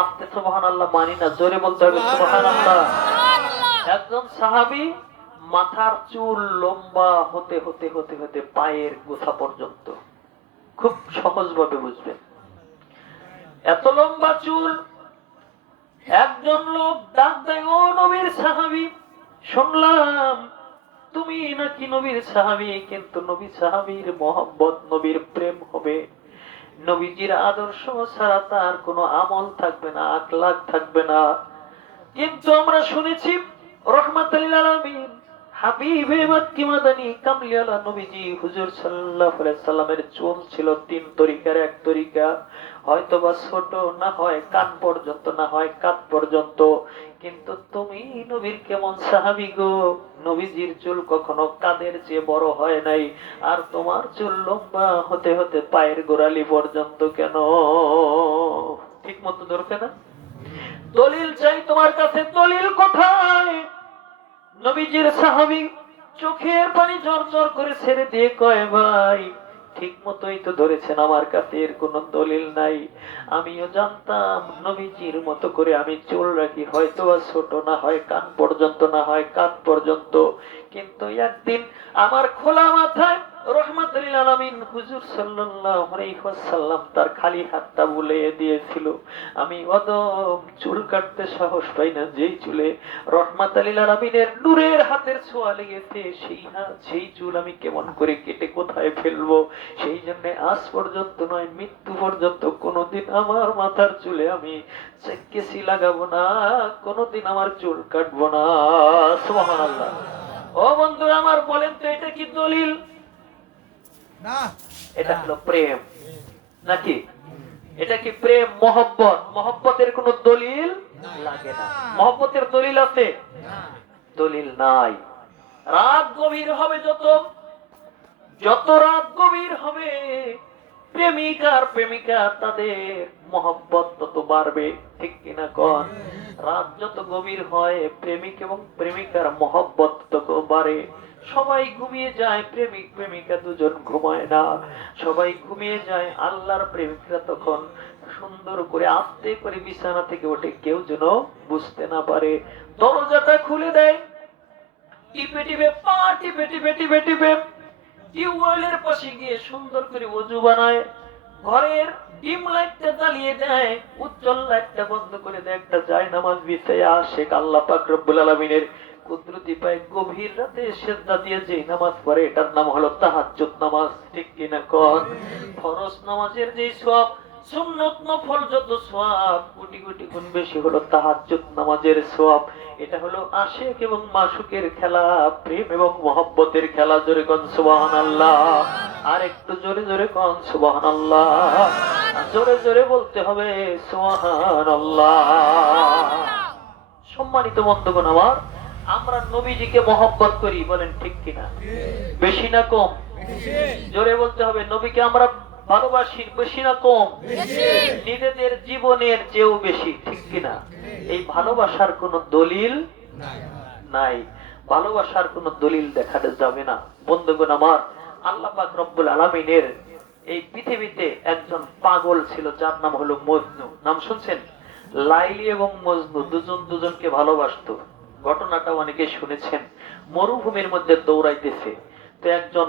আপনি সুবহান আল্লাহ মানি না জোরে বলতে হবে সুবহান আল্লাহ একজন সাহাবী মাথার চুল লম্বা হতে হতে হতে হতে পায়ের গোছা পর্যন্ত। খুব সহজভাবে বুঝবেন। এত লম্বা চুল একজন লোক ডাক দেয় ও নবীর সাহাবী শুনলাম তুমি নাকি নবীর সাহাবী কিন্তু নবী সাহাবীর মোহাম্মত নবীর প্রেম হবে। নবীজির আদর্শ ছাড়া তার কোনো আমল থাকবে না আকলাক থাকবে না। কিন্তু আমরা শুনেছি রহমাতুল আলামিন হাবিবে কামলিয়ালা নবীজি হুজুর সাল্লাল্লাহু সাল্লামের ছিল তিন তরিকার, এক তরিকা। হয়তো বা ছোট না হয়, কান পর্যন্ত না হয় কাত পর্যন্ত। কিন্তু তুমি নবীর কেমন সাহাবি গো? নবীজির চুল কখনো কাদের চেয়ে বড় হয় নাই। আর তোমার চুল লম্বা হতে হতে পায়ের গোড়ালি পর্যন্ত কেন? ঠিক মতো ধরছে না? দলিল চাই তোমার কাছে, দলিল কোথায়? নবীজির সাহাবি চোখের পানি জর জর করে ছেড়ে দিয়ে কয়, ভাই ঠিক মতোই তো ধরেছেন আমার কাছে এর কোন দলিল নাই। আমিও জানতাম নবীজির মতো করে আমি চুল রাখি হয়তো বা ছোট না হয়, কান পর্যন্ত না হয়, কান পর্যন্ত। কিন্তু একদিন আমার খোলা মাথায় সেই কেমন করে কেটে কোথায় ফেলব? সেই জন্য আজ পর্যন্ত নয়, মৃত্যু পর্যন্ত কোনোদিন আমার মাথার চুলে আমি কেসি লাগাবো না, কোনোদিন আমার চুল কাটবো না। ও বন্ধুরা আমার বলেন তো এটা কি দলিল? না। এটা হলো প্রেম। নাকি? এটা কি প্রেম মহব্বত? মহব্বতের কোন দলিল লাগে না। মহব্বতের দলিল আছে? দলিল নাই। রাত গভীর হবে যত যত রাত গভীর হবে প্রেমিক আর প্রেমিকা তাদের মহব্বত তত বাড়বে ঠিক কিনা কন? রাত যত গভীর হয়, প্রেমিক এবং প্রেমিকার মহব্বত তত বাড়ে। সবাই ঘুমিয়ে যায়, প্রেমিক প্রেমিকা দুজন ঘুমায় না। সবাই ঘুমিয়ে যায়, আল্লাহর প্রেমিকরা তখন সুন্দর করে আস্তে করে বিছানা থেকে ওঠে কেউ যেন বুঝতে না পারে। দরজাটা খুলে দেয়। টিপে টিপে, পা টিপে টিপে টিপে টিপে, টিউবওয়েলের পাশে গিয়ে সুন্দর করে অজু বানায়। ঘরের ডিম লাইটটা জ্বালিয়ে দেয়, উজ্জ্বল লাইটটা বন্ধ করে দেয়, একটা যায় নামাজ বিছায় আসে আল্লাহ পাক আলামিনের কুদরতি পায় গভীর রাতে সেজদা দিয়ে যে নামাজ পড়ে, এটার নাম হলো তাহাজ্জুদ নামাজ, ঠিক কিনা কর ফরস নামাজের যে সব সুন্নত নফল যত সওয়াব কোটি কোটি গুণ বেশি হলো তাহাজ্জুদ নামাজের সওয়াব। এটা হলো আশিক এবং মাসুকের খেলা প্রেম এবং মহব্বতের খেলা জোরে কন সুবহানাল্লাহ। আর একটু জোরে জোরে কন সুবহানাল্লাহ। জোরে জোরে বলতে হবে সুবহানাল্লাহ। সম্মানিত বন্ধুগণ আমার আমরা নবীজিকে মহব্বত করি বলেন ঠিক কিনা? বেশি না কম? জোরে বলতে হবে নবীকে আমরা ভালোবাসি বেশি না কম। নিজেদের জীবনের চেয়েও বেশি ঠিক কিনা? এই ভালোবাসার কোন দলিল নাই। ভালোবাসার কোন দলিল দেখাতে যাবে না। বন্ধুগণ আমার আল্লাহ পাক রব্বুল আলামিনের এই পৃথিবীতে একজন পাগল ছিল যার নাম হলো মজনু। নাম শুনছেন? লাইলি এবং মজনু দুজন দুজনকে ভালোবাসতো। ঘটনাটা অনেকে শুনেছেন। মরুভূমির মধ্যে দৌড়াইতেছে। তো একজন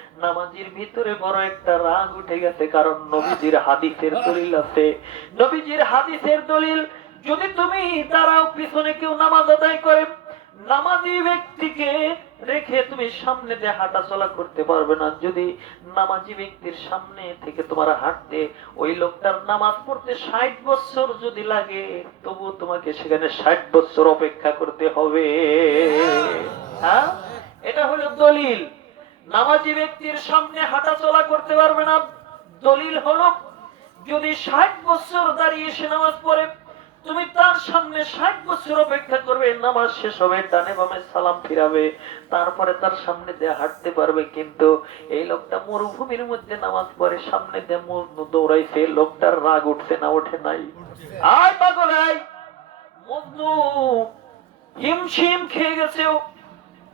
নামাজির ভিতরে বড় একটা রাগ উঠে গেছে, কারণ নবীজির হাদিসের দলিল আছে। নবীজির হাদিসের দলিল, যদি তুমি তারাও পিছনে কেউ নামাজ আদায় করে, নামাজি ব্যক্তিকে রেখে তুমি সামনে দিয়ে হাঁটা চলা করতে পারবে না। যদি নামাজি ব্যক্তির সামনে থেকে তোমার হাঁটতে ওই লোকটার নামাজ পড়তে ষাট বছর যদি লাগে তবু তোমাকে সেখানে ষাট বছর অপেক্ষা করতে হবে। হ্যাঁ? এটা হলো দলিল। নামাজি ব্যক্তির সামনে হাঁটা চলা করতে পারবে না। দলিল হলো, যদি ষাট বছর দাঁড়িয়ে সে নামাজ পড়ে, তুমি তার সামনে ষাট বছর অপেক্ষা করবে, নামাজ শেষ হবে, ডানে বামে সালাম ফিরাবে, তারপরে তার সামনে দিয়ে হাঁটতে পারবে। কিন্তু এই লোকটা মরুভূমির মধ্যে নামাজ পড়ে, সামনে দিয়ে দৌড়াইছে লোকটার রাগ উঠছে না, ওঠে নাই। আয় পাগল আয় মজনু হিমশিম খেয়ে গেছে ও।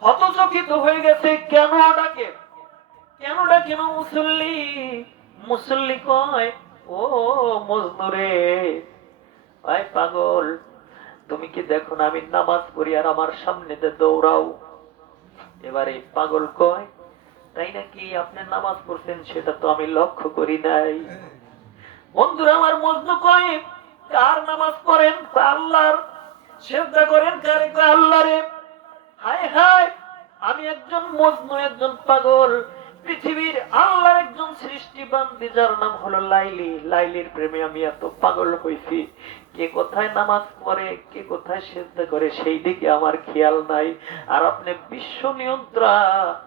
হতচকিত হয়ে গেছে, কেন ডাকে কেন ডাকে না মুসল্লি? মুসল্লি কয়, ও মজনুরে আয় পাগল, তুমি কি দেখো না আমি নামাজ পড়ি আর আমার সামনে দৌড়াও? এবারে পাগল কয়, তাই নাকি আপনি নামাজ পড়ছেন? সেটা তো আমি লক্ষ্য করি নাই। বন্ধুরা, আমার মজনু কয়, কার নামাজ পড়েন? আল্লাহর। শ্রদ্ধা করেন কারে? আল্লাহরে। হায় হায়, আমি একজন মজনু, একজন পাগল। পৃথিবীর আল্লাহর একজন সৃষ্টি বান্দি, যার নাম হলো লাইলি। লাইলির প্রেমে আমি এত পাগল হইছি। কে কোথায় নামাজ পড়ে, কে কোথায় সেজদা করে, সেই দিকে আমার খেয়াল নাই। আর আপনি বিশ্ব নিয়ন্ত্রা,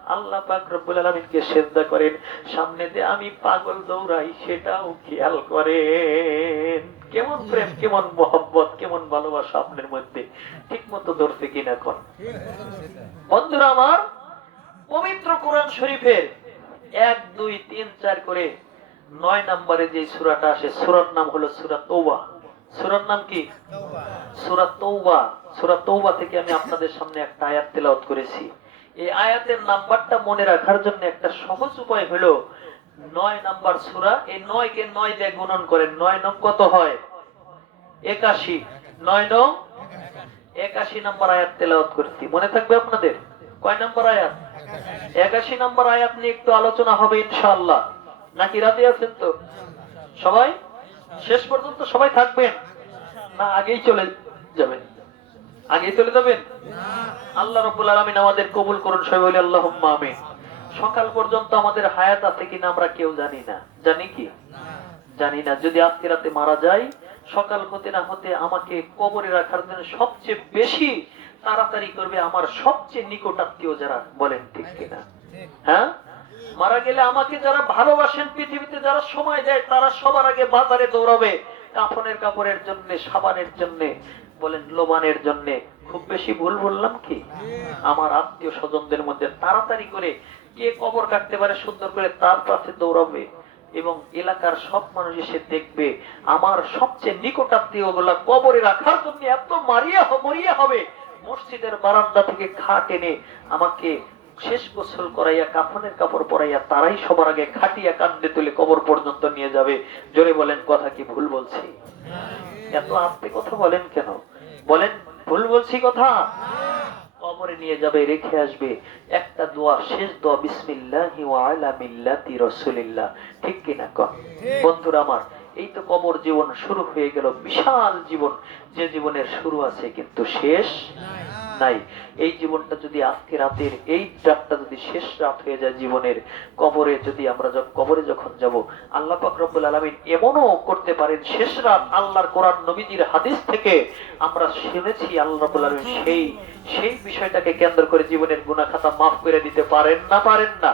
আল্লাহ পাক রব্বুল আলামিনকে সেজদা করেন। সামনে দিয়ে আমি পাগল দৌড়াই, সেটাও খেয়াল করেন। কেমন প্রেম, কেমন মোহব্বত, কেমন ভালোবাসা আপনার মধ্যে? ঠিক মতো ধরছে কিনা কোন বন্ধুরা আমার, পবিত্র কোরআন শরীফের এক, দুই, তিন, চার করে নয় নম্বরে যে সুরাটা আসে, সুরার নাম হলো সুরা তৌবা সুরার নাম কি? সুরা তৌবা সুরা তৌবা থেকে আমি আপনাদের সামনে একটা আয়াত তেলাওয়াত করেছি। এই আয়াতের নাম্বারটা মনে রাখার জন্য একটা সহজ উপায় হলো নয় নাম্বার সুরা এই নয় কে নয় দিয়ে গুণন করেন। নয় নং কত হয়? একাশি। নয় নং একাশি নম্বর আয়াত তেলাওয়াত করছি। মনে থাকবে আপনাদের? কয় নম্বর আয়াত? একাশি নম্বর আয়াত নিয়ে একটু আলোচনা হবে ইনশাআল্লাহ। নাকি রাতে আছেন তো? সবাই? শেষ পর্যন্ত সবাই থাকবেন? না আগেই চলে যাবেন। আগেই চলে যাবেন? আল্লাহ রব্বুল আলামিন আমাদের কবুল করুন সবাই বলি আল্লাহুম্মা আমিন। সকাল পর্যন্ত আমাদের হায়াত আছে কিনা আমরা কেউ জানি না। জানি কি? জানি না। যদি আজকে রাতে মারা যায় সকাল হতে না হতে আমাকে কবরে রাখার জন্য সবচেয়ে বেশি তাড়াতাড়ি করবে আমার সবচেয়ে নিকটাত্মীয় যারা বলেন ঠিক কিনা? হ্যাঁ? মারা গেলে আমাকে যারা ভালোবাসেন পৃথিবীতে যারা সময় দেয় তারা সবার আগে বাজারে দৌড়াবে। কাফনের কাপড়ের জন্য সাবানের জন্য বলেন লোবানের জন্য। খুব বেশি ভুল বললাম কি? আমার আত্মীয় স্বজনদের মধ্যে তাড়াতাড়ি করে কে কবর কাটতে পারে সুন্দর করে তার কাছে দৌড়াবে এবং এলাকার সব মানুষ এসে দেখবে, আমার সবচেয়ে নিকটাত্মীয়গুলা কবরে রাখার জন্য এত মারিয়া মরিয়া হবে। মসজিদের বারান্দা থেকে খাট এনে আমাকে শেষ গোসল করাইয়া, কাফনের কাপড় পরাইয়া, তারাই সবার আগে খাটিয়া কান্দে তুলে কবর পর্যন্ত নিয়ে যাবে। জোরে বলেন, কথা কি ভুল বলছি? এত আস্তে কথা বলেন কেন? বলেন, ভুল বলছি কথা? কবরে নিয়ে যাবে রেখে আসবে। একটা দোয়া শেষ দোয়া বিসমিল্লাহি ওয়া আলা মিল্লাতি রাসূলিল্লাহ। ঠিক কিনা? কন বন্ধুরা আমার এই তো কবর জীবন শুরু হয়ে গেল বিশাল জীবন। যে জীবনের শুরু আছে কিন্তু শেষ নাই। এই জীবনটা যদি আজকে রাতের এই রাতটা যদি শেষ রাত হয়ে যায় জীবনের, কবরে যদি আমরা যখন, কবরে যখন যাব, আল্লাহ পাক আলামিন এমনও করতে পারেন, শেষ রাত আল্লাহর কোরআন নবীজির হাদিস থেকে আমরা শুনেছি আল্লাহ রাব্বুল আলামিন সেই সেই বিষয়টাকে কেন্দ্র করে জীবনের গুনাহ খাতা মাফ করে দিতে পারেন না পারেন না?